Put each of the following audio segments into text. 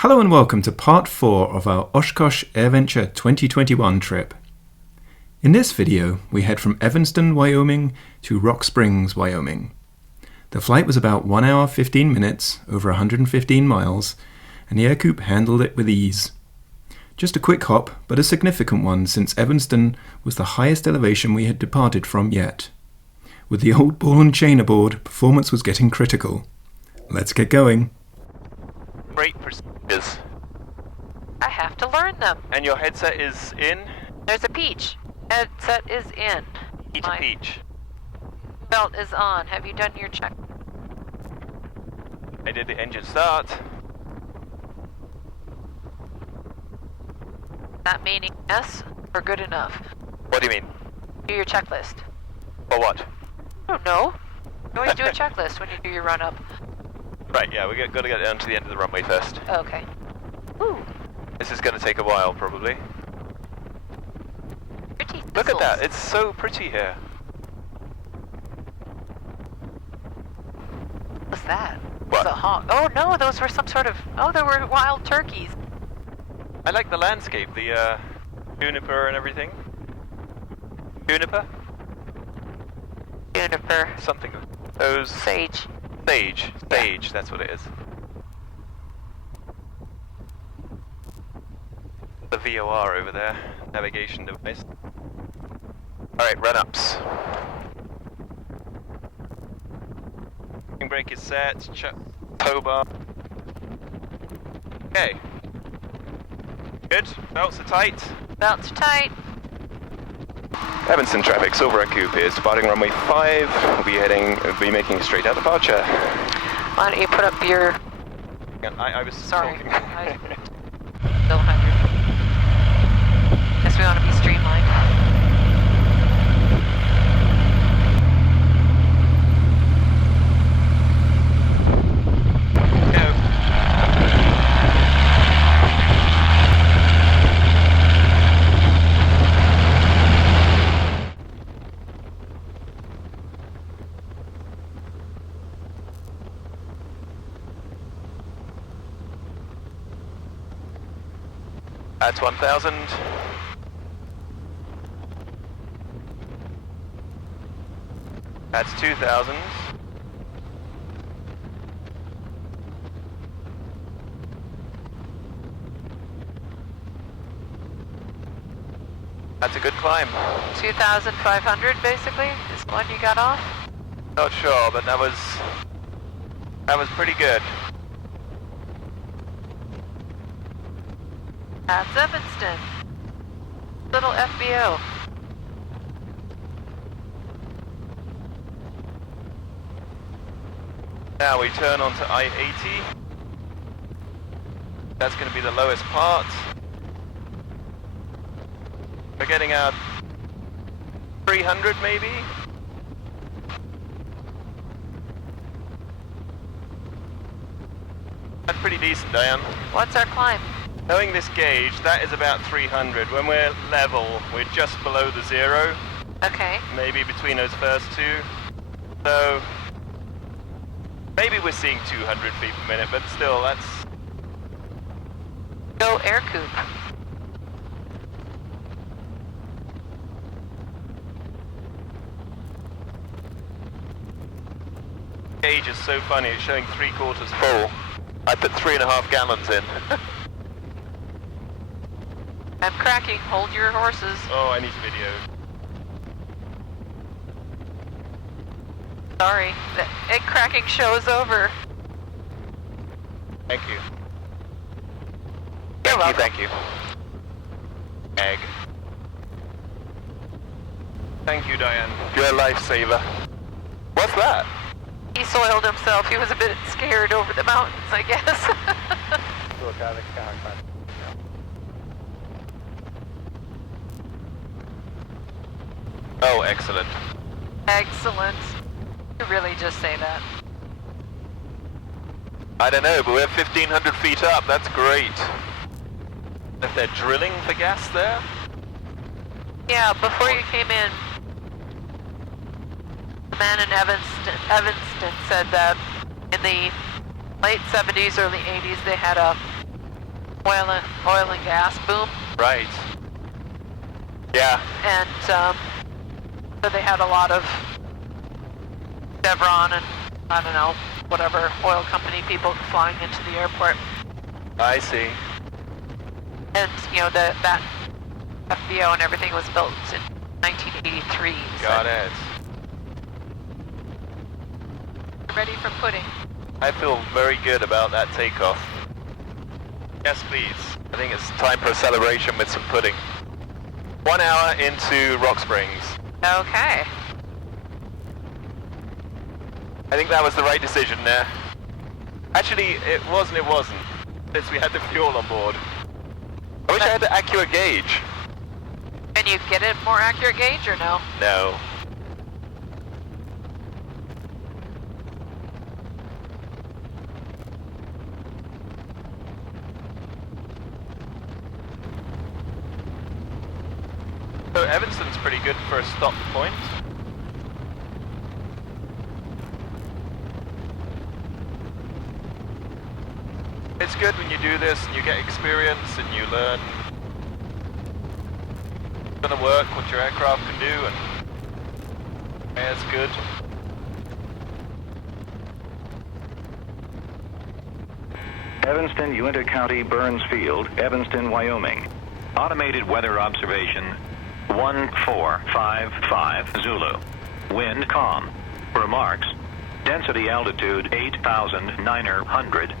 Hello and welcome to part 4 of our Oshkosh AirVenture 2021 trip. In this video, we head from Evanston, Wyoming to Rock Springs, Wyoming. The flight was about 1 hour 15 minutes, over 115 miles, and the Ercoupe handled it with ease. Just a quick hop, but a significant one since Evanston was the highest elevation we had departed from yet. With the old ball and chain aboard, performance was getting critical. Let's get going. Brake procedures. I have to learn them. And your headset is in? There's a peach. Headset is in. Eat My a peach. belt is on. Have you done your check? I did the engine start. That meaning yes or good enough? What do you mean? Do your checklist. For what? I don't know. You always do a checklist when you do your run-up. Right, yeah, we got to get down to the end of the runway first. Okay. Ooh, This is going to take a while, probably. pretty Look at that, thistles. it's so pretty here. What's that? What? It's a hawk. Oh no, those were some sort of... Oh, there were wild turkeys. I like the landscape, the juniper and everything. Juniper? Juniper. Something. Those... Sage. Sage. Sage, that's what it is. The VOR over there, navigation device. Alright, run-ups. Brake is set, tow bar. Okay. Good, belts are tight. Belts are tight. Evanston traffic, Silver Ercoupe is departing runway 5. We'll be making a straight out departure. Why don't you put up your... I was Sorry. talking. Still 100. Guess we want to be streamlined. That's 1,000. That's 2,000. That's a good climb. 2,500 basically is the one you got off. Not sure, but that was pretty good. That's Evanston. Little FBO. Now we turn onto I-80. That's going to be the lowest part. We're getting out 300 maybe. That's pretty decent, Diane. What's our climb? Knowing this gauge, that is about 300. When we're level, we're just below the 0. Okay. Maybe between those first two. So, maybe we're seeing 200 feet per minute, but still, that's... Go Ercoupe. Gauge is so funny, it's showing 3/4 full. I put 3.5 gallons in. I'm cracking. Hold your horses. Oh, I need video. Sorry. The egg cracking show is over. Thank you. You're welcome. Thank you. Egg. Thank you, Diane. You're a lifesaver. What's that? He soiled himself. He was a bit scared over the mountains, I guess. Oh, excellent. Excellent. You really just say that. I don't know, but we're 1,500 feet up. That's great. If they're drilling for gas there? Yeah, before you came in, the man in Evanston said that in the late 70s, early 80s, they had a oil and gas boom. Right. Yeah. And so they had a lot of Chevron and, I don't know, whatever oil company people flying into the airport. I see. And, you know, that FBO and everything was built in 1983. Got it. Ready for pudding. I feel very good about that takeoff. Yes, please. I think it's time for a celebration with some pudding. 1 hour into Rock Springs. Okay. I think that was the right decision there. Actually, it wasn't. Since we had the fuel on board. I wish I had the accurate gauge. Can you get a more accurate gauge or no? No. So Evanston's pretty good for a stop point. It's good when you do this and you get experience and you learn what's gonna work, what your aircraft can do, and yeah, it's good. Evanston, Uinta County, Burns Field, Evanston, Wyoming. Automated weather observation 1455 Zulu. Wind calm. Remarks. Density altitude 8,900.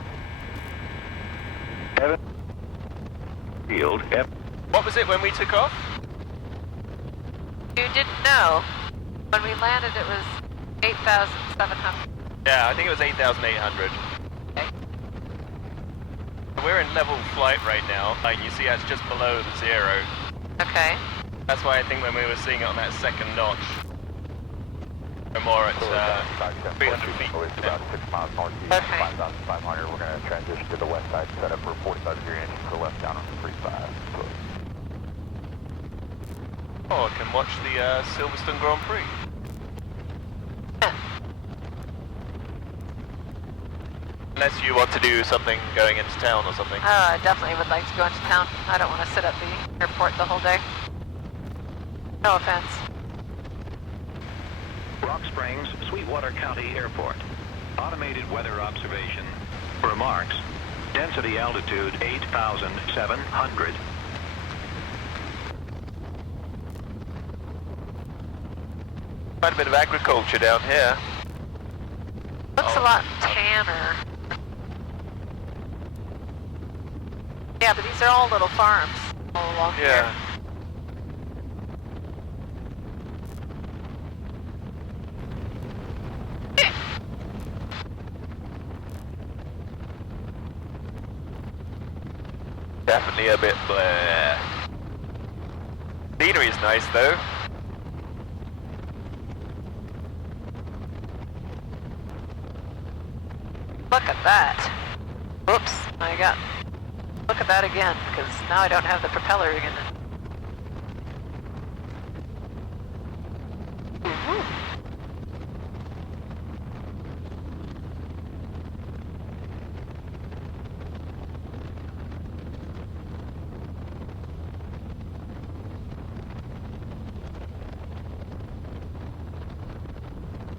Field. What was it when we took off? You didn't know. When we landed, it was 8,700. Yeah, I think it was 8,800. Okay. We're in level flight right now, and you see that's just below the zero. Okay. That's why I think when we were seeing it on that second notch, we're more at 300 feet. About 6 miles northeast, Okay. 5,500. We're going to transition to the west side, set up for 45-degree engine to the left down on 35. Oh, I can watch the Silverstone Grand Prix. Unless you want to do something going into town or something. I definitely would like to go into town. I don't want to sit at the airport the whole day. No offense. Rock Springs, Sweetwater County Airport. Automated weather observation. Remarks. Density altitude 8,700. Quite a bit of agriculture down here. Looks a lot tanner. Yeah, but these are all little farms all along Yeah. here. Definitely a bit bleh. Scenery's nice though. Look at that. Whoops, look at that again, because now I don't have the propeller again.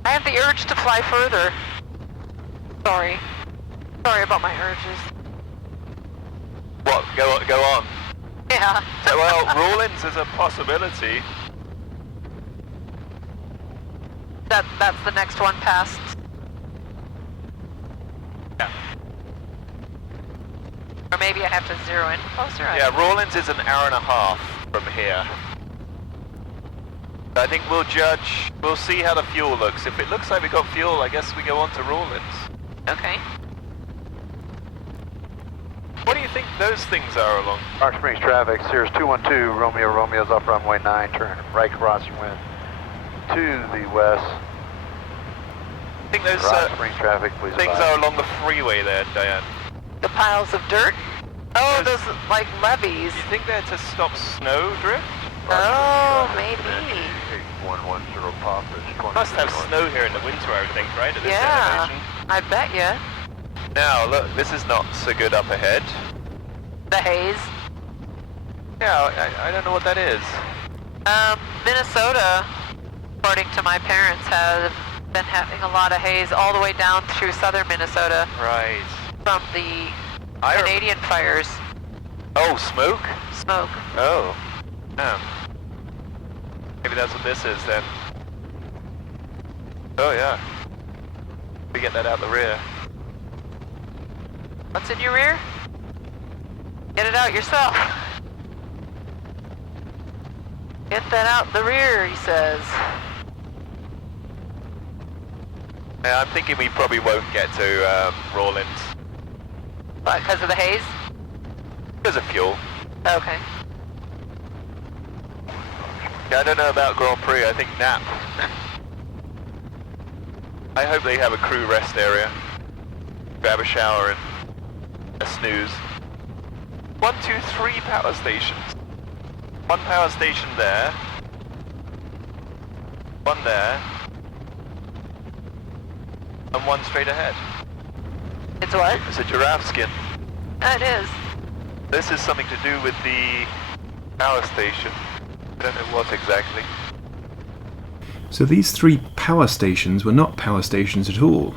I have the urge to fly further. Sorry about my urges. What? Go on. Yeah. So, well, Rawlins is a possibility. That's the next one past. Yeah. Or maybe I have to zero in closer. Yeah, Rawlins is an hour and a half from here. I think we'll see how the fuel looks. If it looks like we got fuel, I guess we go on to Rawlins. Okay. What do you think those things are along? Rock Springs traffic, Sears 212, Romeo's off runway 9, turn right crosswind to the west. I think those Rock Springs traffic, please things advise. are along the freeway there, Diane. The piles of dirt? Oh, those like levees. Do you think they're to stop snow drift? Oh, maybe. 8110 pop is 20. Must have snow here in the winter, I would think, right? At this Yeah, elevation. I bet you. Now, look, this is not so good up ahead. The haze. Yeah, I don't know what that is. Minnesota, according to my parents, have been having a lot of haze all the way down through southern Minnesota Right. from the I Canadian fires. Oh, smoke? Smoke. Oh. Yeah. Maybe that's what this is then. Oh yeah. We get that out the rear. What's in your rear? Get it out yourself. Get that out the rear, he says. Yeah, I'm thinking we probably won't get to Rawlins What, because of the haze? because of fuel. Okay. Yeah, I don't know about Grand Prix. I think Nap. I hope they have a crew rest area. Grab a shower and a snooze. 1, 2, 3 power stations. 1 power station there. 1 there. And 1 straight ahead. It's what? It's a giraffe skin. It is. This is something to do with the power station. I don't know what exactly. So these 3 power stations were not power stations at all.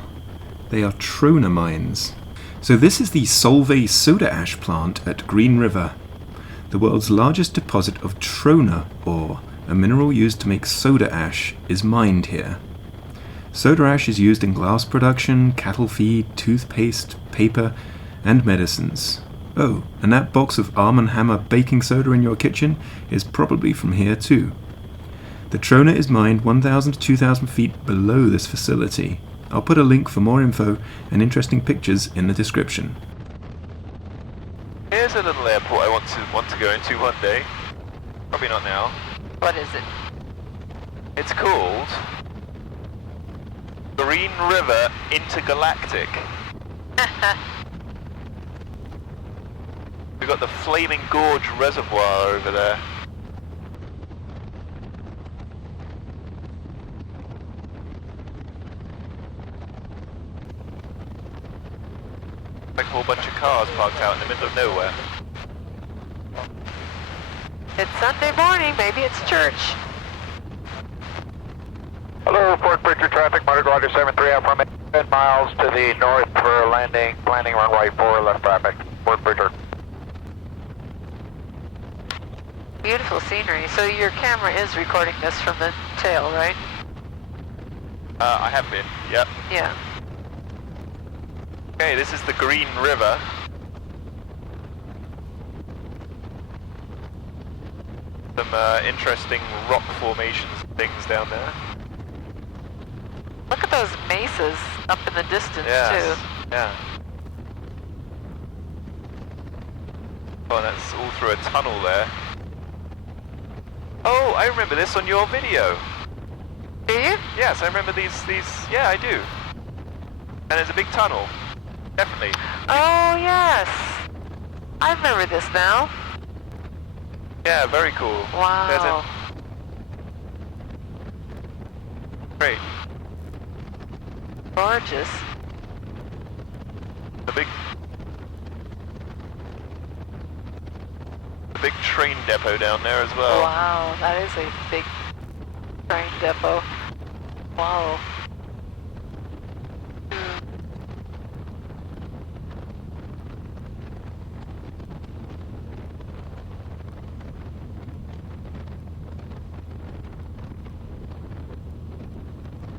They are trona mines. So this is the Solvay soda ash plant at Green River, the world's largest deposit of trona ore, a mineral used to make soda ash, is mined here. Soda ash is used in glass production, cattle feed, toothpaste, paper, and medicines. Oh, and that box of Arm & Hammer baking soda in your kitchen is probably from here too. The trona is mined 1,000 to 2,000 feet below this facility. I'll put a link for more info and interesting pictures in the description. Here's a little airport I want to go into one day. Probably not now. What is it? It's called Green River Intergalactic. We've got the Flaming Gorge Reservoir over there. Like a whole bunch of cars parked out in the middle of nowhere. It's Sunday morning, maybe it's church. Hello, Fort Bridger traffic, Motor Roger 73 out from 10 miles to the north for landing, planning runway 4 left traffic, Fort Bridger. Beautiful scenery. So your camera is recording this from the tail, right? I have been, yep. Yeah. Okay, this is the Green River. Some interesting rock formations and things down there. Look at those mesas up in the distance, Yes, too. yeah. Oh, and that's all through a tunnel there. Oh, I remember this on your video. Do you? Yes, I remember these, yeah, I do. And it's a big tunnel. Definitely. Oh, yes. I remember this now. Yeah, very cool. Wow. Great. Gorgeous. The big train depot down there as well. Wow, that is a big train depot. Wow.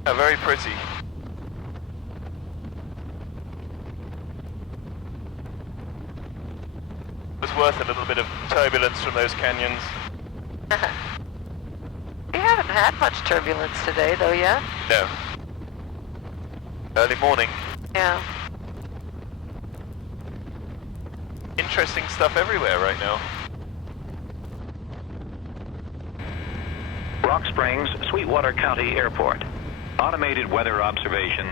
Yeah, very pretty. It was worth a little bit of turbulence from those canyons. We haven't had much turbulence today, though, yet. No. Early morning. Yeah. Interesting stuff everywhere right now. Rock Springs, Sweetwater County Airport. Automated weather observation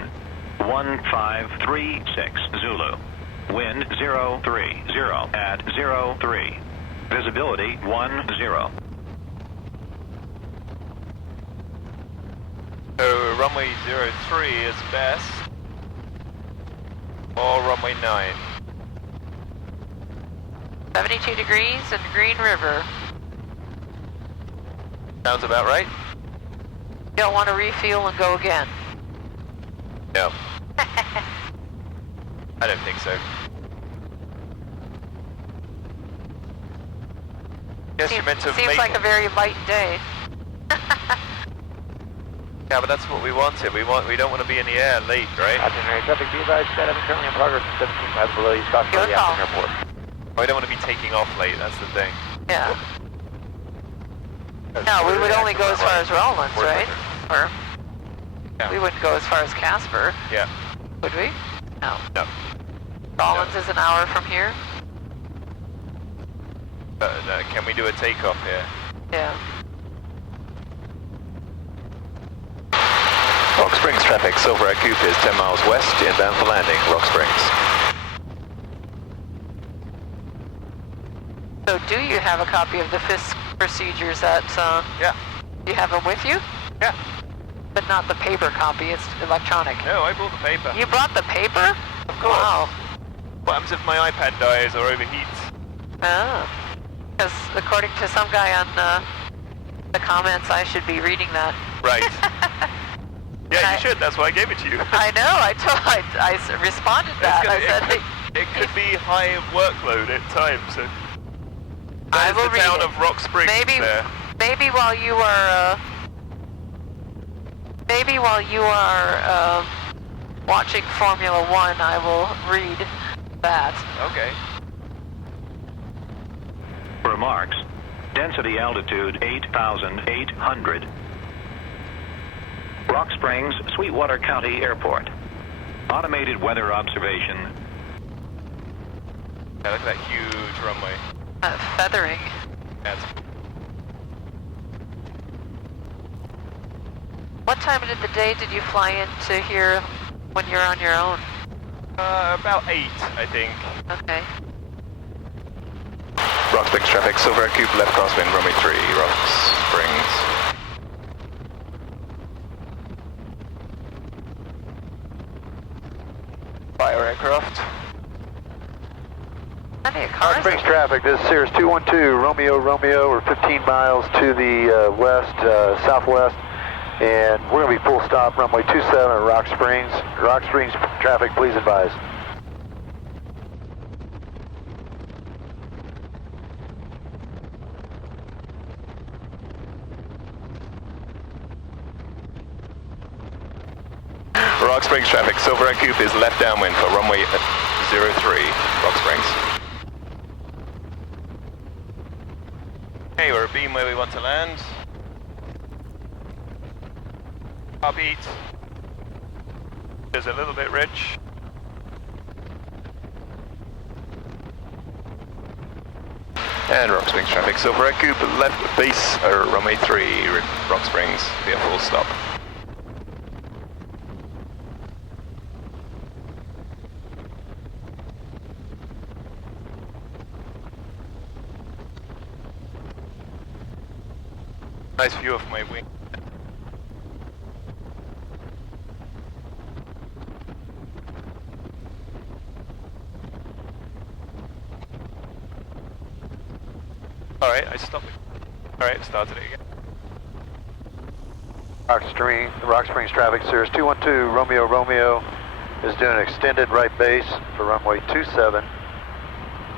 1536 Zulu. Wind 030 at 03. Visibility 10. So runway 03 is best. Or runway 9. 72 degrees and Green River. Sounds about right? You don't want to refuel and go again? No. I don't think so. Guess you're meant to Seems make like a very light day. Yeah, but that's what we wanted. We don't want to be in the air late, right? Itinerary traffic, be advised, skydive currently in progress at 17 miles below East Oshkosh Good call. Airport. We don't want to be taking off late, that's the thing. Yeah. No, we would only go as far as Rollins, right? Or Yeah. we wouldn't go as far as Casper, Yeah. would we? No. No. Rollins is an hour from here? Can we do a takeoff here? Yeah. Rock Springs traffic, Silver Ercoupe is 10 miles west, inbound for landing, Rock Springs. So do you have a copy of the FISC procedures that, Yeah. you have them with you? Yeah. But not the paper copy, it's electronic. No, I bought the paper. You brought the paper? Of course. Wow. What happens if my iPad dies or overheats? Oh. Because according to some guy on the comments, I should be reading that. Right. Yeah, I- you should. That's why I gave it to you. I know, I responded to that. I said, It could be high workload at times. So. I There's will the read town it. of Rock Springs there. Maybe while you are watching Formula One, I will read that. Okay. Remarks. Density altitude 8,800. Rock Springs, Sweetwater County Airport. Automated weather observation. Yeah, look at that huge runway. Feathering. That's What time of the day did you fly into here when you're on your own? about 8, I think. Okay. Rock Springs traffic, Silver Ercoupe, left crosswind, runway 3, Rock Springs. Fire aircraft. Plenty of Rock cars. Springs traffic, this is Cirrus 212, Romeo, we're 15 miles to the southwest, and we're going to be full stop, runway 27 at Rock Springs. Rock Springs traffic, please advise. Rock Springs traffic, Silver Ercoupe is left downwind for runway 03, Rock Springs. Okay, we're a beam where we want to land. Our beat is a little bit rich. And Rock Springs traffic, Silver Ercoupe, left base, runway 3, Rock Springs, be a full stop. Nice view of my wing. Alright, I stopped it. Alright, started it again. Rock Springs traffic, Cirrus 212, Romeo is doing extended right base for runway 27.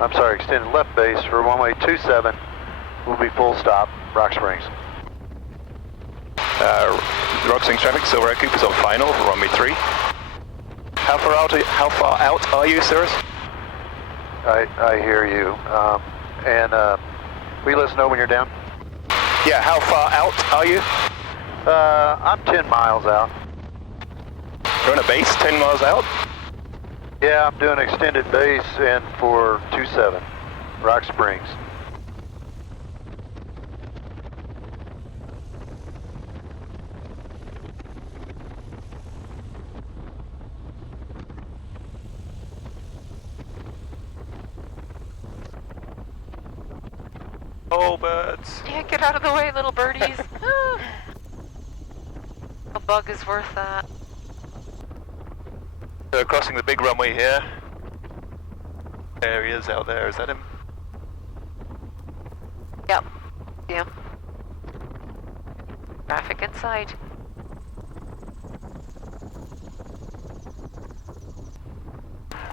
I'm sorry, extended left base for runway 27. We'll be full stop, Rock Springs. Rock Springs traffic, Silver Ercoupe is on final for runway 3. How far out are you, Cirrus? I hear you. Will you let us know when you're down? Yeah, how far out are you? I'm 10 miles out. You're on a base 10 miles out? Yeah, I'm doing extended base and for 27, Rock Springs. Oh, birds. Yeah, get out of the way, little birdies. A bug is worth that. So crossing the big runway here. There he is out there, is that him? Traffic in sight.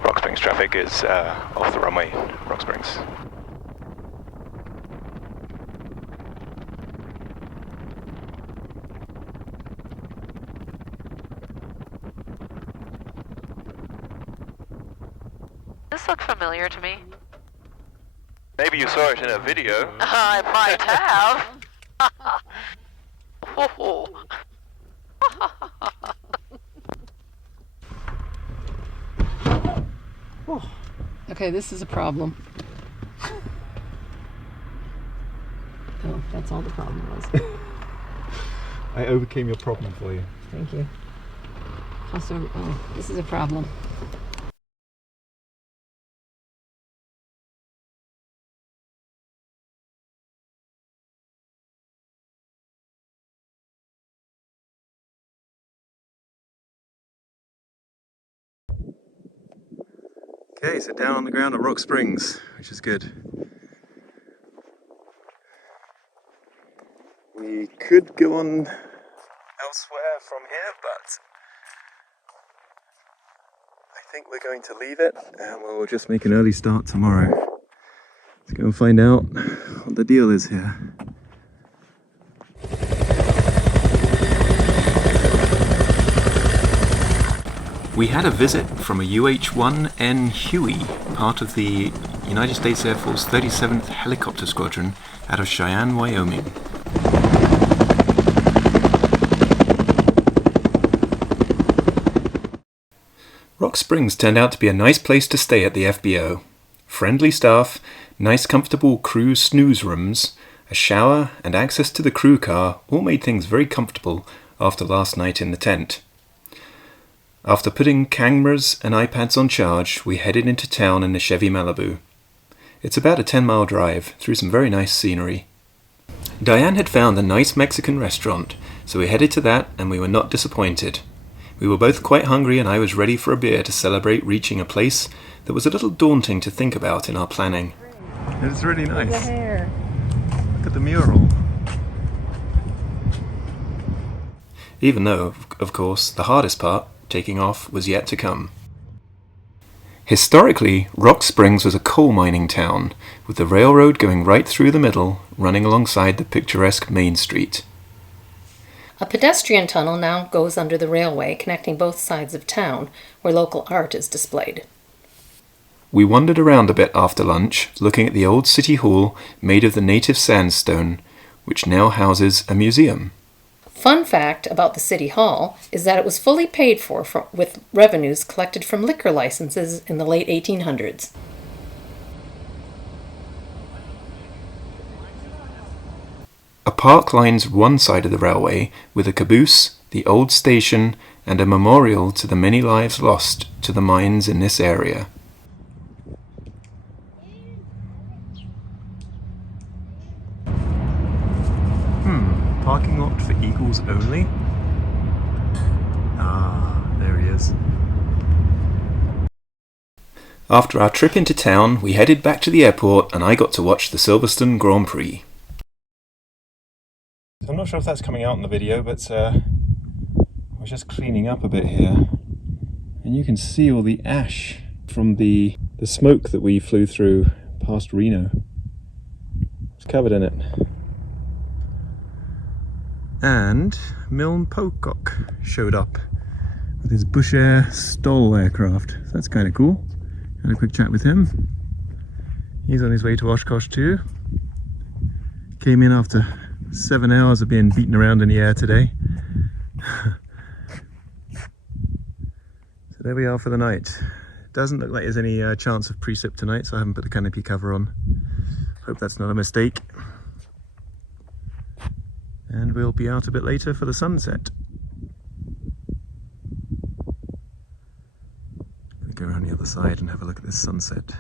Rock Springs traffic is off the runway, Rock Springs. This look familiar to me. Maybe you saw it in a video. I might have. Oh. Okay, this is a problem. Oh, that's all the problem was. I overcame your problem for you. Thank you. Also, oh, this is a problem. Okay, so down on the ground at Rock Springs, which is good. We could go on elsewhere from here, but I think we're going to leave it and we'll just make an early start tomorrow. Let's go and find out what the deal is here. We had a visit from a UH-1N Huey, part of the United States Air Force 37th Helicopter Squadron out of Cheyenne, Wyoming. Rock Springs turned out to be a nice place to stay at the FBO. Friendly staff, nice comfortable crew snooze rooms, a shower and access to the crew car all made things very comfortable after last night in the tent. After putting cameras and iPads on charge, we headed into town in the Chevy Malibu. It's about a 10-mile drive through some very nice scenery. Diane had found a nice Mexican restaurant, so we headed to that and we were not disappointed. We were both quite hungry and I was ready for a beer to celebrate reaching a place that was a little daunting to think about in our planning. It's really nice. The hair. Look at the mural. Even though, of course, the hardest part, taking off, was yet to come. Historically, Rock Springs was a coal mining town, with the railroad going right through the middle, running alongside the picturesque Main Street. A pedestrian tunnel now goes under the railway, connecting both sides of town, where local art is displayed. We wandered around a bit after lunch, looking at the old city hall made of the native sandstone, which now houses a museum. Fun fact about the City Hall is that it was fully paid for with revenues collected from liquor licenses in the late 1800s. A park lines one side of the railway with a caboose, the old station, and a memorial to the many lives lost to the mines in this area. Parking lot for Eagles only? Ah, there he is. After our trip into town, we headed back to the airport and I got to watch the Silverstone Grand Prix. I'm not sure if that's coming out in the video, but I was just cleaning up a bit here. And you can see all the ash from the smoke that we flew through past Reno. It's covered in it. And Milne Pocock showed up with his Bush Air Stoll aircraft. So that's kind of cool. Had a quick chat with him. He's on his way to Oshkosh too. Came in after 7 hours of being beaten around in the air today. So there we are for the night. Doesn't look like there's any chance of precip tonight, so I haven't put the canopy cover on. Hope that's not a mistake. And we'll be out a bit later for the sunset. We'll go around the other side and have a look at this sunset.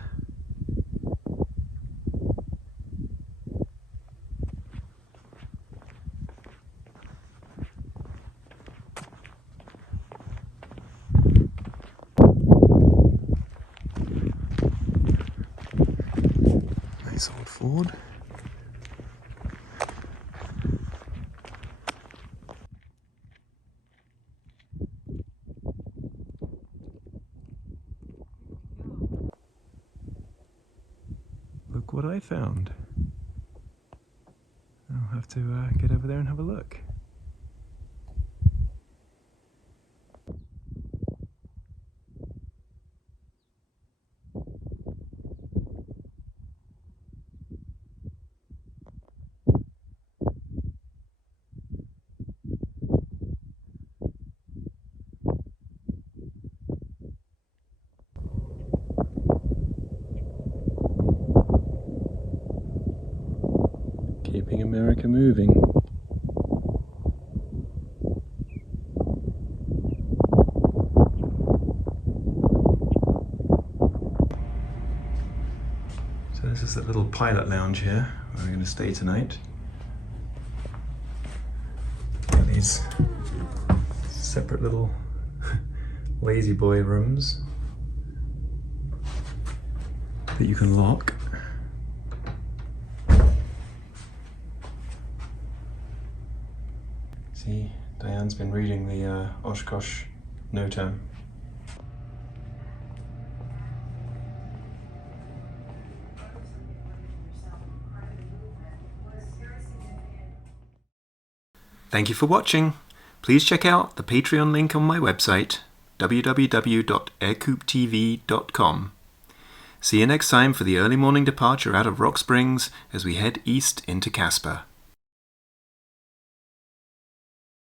Nice old Ford. what I found. I'll have to get over there and have a look. Keeping America moving. So this is the little pilot lounge here where we're going to stay tonight. Got these separate little lazy boy rooms that you can lock. See, Diane's been reading the Oshkosh notam. Thank you for watching. Please check out the Patreon link on my website, www.aircoupetv.com. See you next time for the early morning departure out of Rock Springs as we head east into Casper.